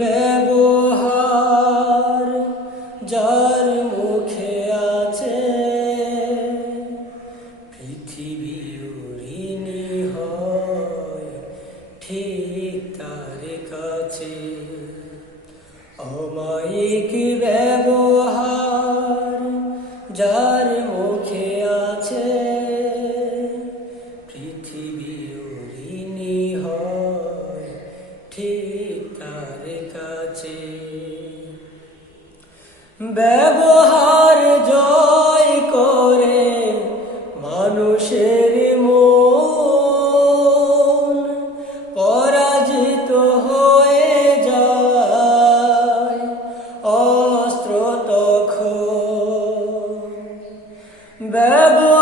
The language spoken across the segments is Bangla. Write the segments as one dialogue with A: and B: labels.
A: ব্যবহার যার মুখে আছে পৃথিবী হয় ঠিক অমায়িক ব্যবহার যার ব্যবহার জয় করে মানুষের মন পরাজিত হয়ে যায় অস্ত্র তখন। ব্যবহার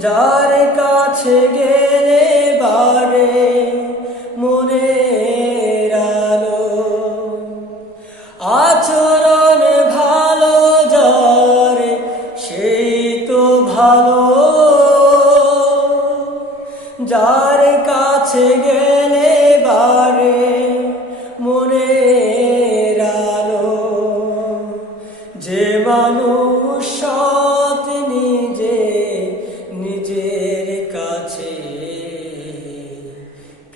A: যার কাছে গেলে বারে মনে আলো। আচরণ ভালো যার সেই তো ভালো। যার কাছে গেলে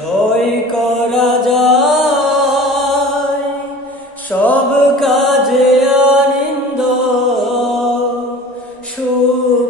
A: জয় করা যায়। সব কাজে আনন্দ সুখ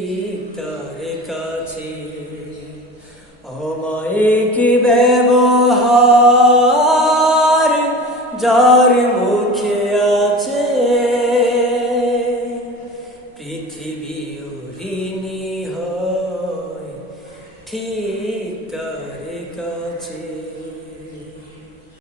A: যার মুখে আছে পৃথিবী ঋণী হয়। ঠিক তার